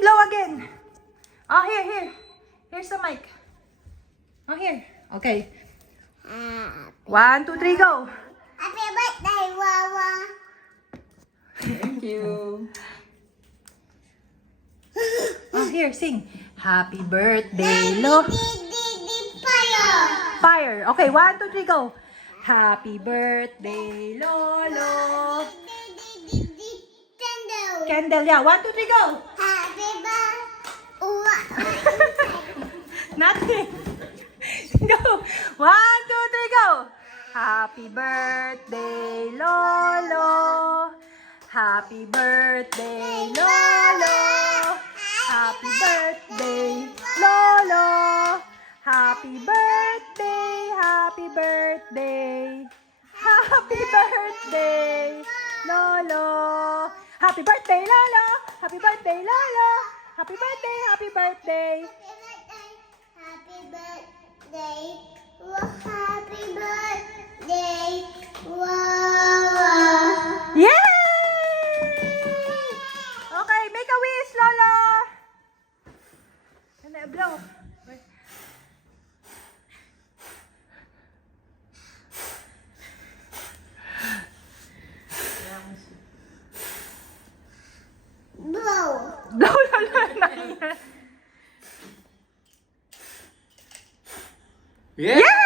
blow again. Oh, here. Here's the mic. Oh, here. Okay. 1, 2, 3, go. Happy birthday, Wawa. Thank you. Oh, here, sing. Happy birthday, Lo. Fire. Fire. Okay, 1, 2, 3, go. Happy birthday, Lolo. Candle. Candle, yeah. 1, 2, 3, go. Happy birthday. Nothing. Go. 1, 2, 3, go. Happy birthday, Lolo. Happy birthday, Lolo. Happy birthday, Lolo. Happy birthday, happy birthday. Happy birthday, Lolo. Happy birthday, Lolo. Happy birthday, Lolo. Happy birthday, happy birthday. Happy birthday. Happy birthday. Wawa. Yay! Okay, make a wish, Lolo. And then blow. Blow. Blow, Lolo. Yeah!